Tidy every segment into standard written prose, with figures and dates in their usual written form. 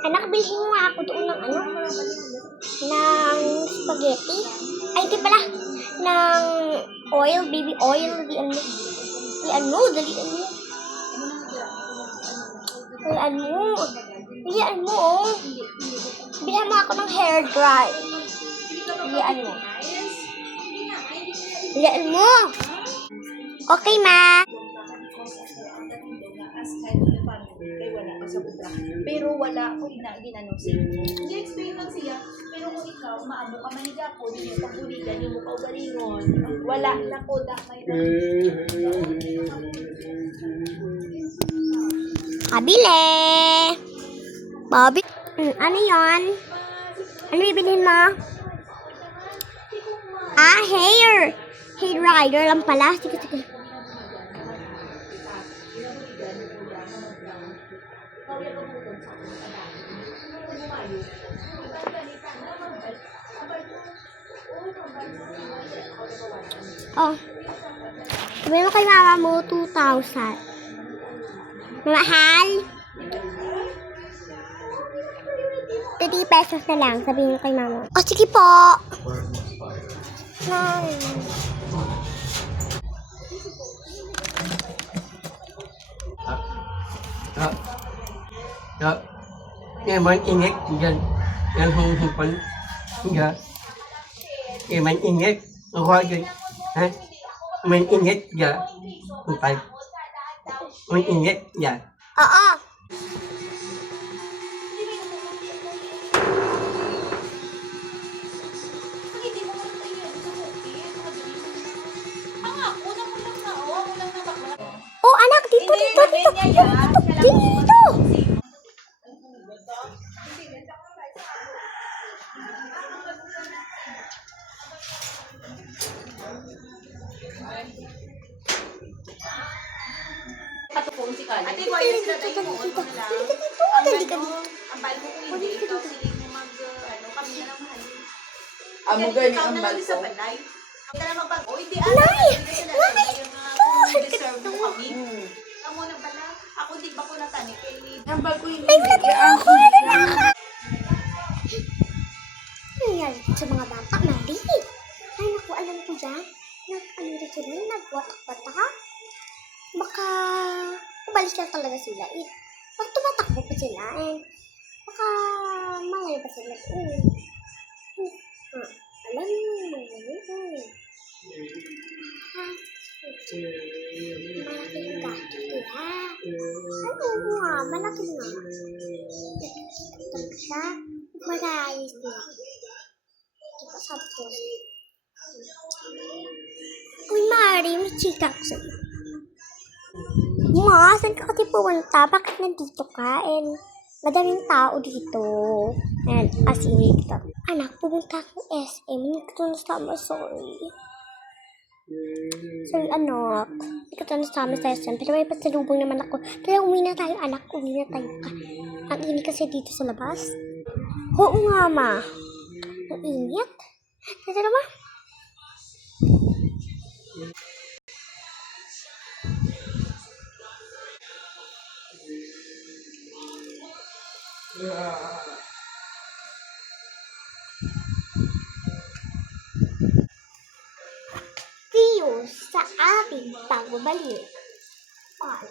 Anak, bilhin mo nga ako doon ng ng spaghetti. Ay, di pala. Ng oil, baby oil. Dalian mo. Dalian mo, oh. Bilhan mo ako ng hair dry. Dalian mo. Okay, ma. Pero wala ko ginano siya. I-explain lang siya. Pero kung ikaw, maamo ka maniga po, hindi mo pagbuligan, hindi mo paugalingon. Wala na po, may Kabile. Bobby. Ano yon? Ano bibilhin mo? Hair. Hair dryer lang pala. Sige. Oh. Sabihin mo kay mama mo 2,000. Mahal. 30 pesos na lang. Sabihin mo kay mama. Oh, sige po. Yan man inget yan. Yan hunghupan. Nga. Yan man inget. Nakuha yan. Ha? Man inget ya. Hungpal. Man inget ya. Oo. Oh, anak, dito. Dito. Katupong si Kali. Ate, wireless na tayo mo. Dali ka dito. Ang bal mo kung hindi, ikaw siling mo kami na lang mahal. Amo gani Ikaw ang na lang balko. sa balay. Ikaw na magpag, oh, hindi Nay! kung deserve mo kami. Amo na pala. Ako di ba ko natani kay Ang balko hindi. Nangyari sa mga bata, Mari. Ay, naku, alam ko dyan. Nagwatak-watak. Baka ubalis lang talaga sila eh. Baka tumatakbo pa sila eh. Baka malay pa sila eh. Alam mo, malaki yung gato nila. Ano nga, malaki nga. Tapos siya, marayos nila. Diba sabi ko? Uy, Mari, may chika ko sa'yo. Ma, saan ka kasi pumunta? Bakit nandito ka? And madaming tao dito. And dito. Anak, pumunta akong SM. Hindi ko ito nasama, sorry. Sorry, anak. Hindi ko ito nasama sa SM. Pero may pasalubong naman ako. Kaya uwi na tayo, anak. Uwi na tayo. Ang init kasi dito sa labas. Oo nga, ma. Ang init. Dito naman. See you sa ating pagbabalik. Part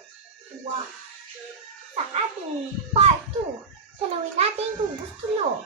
1. Sa ating part 2. Tanawin natin kung gusto nyo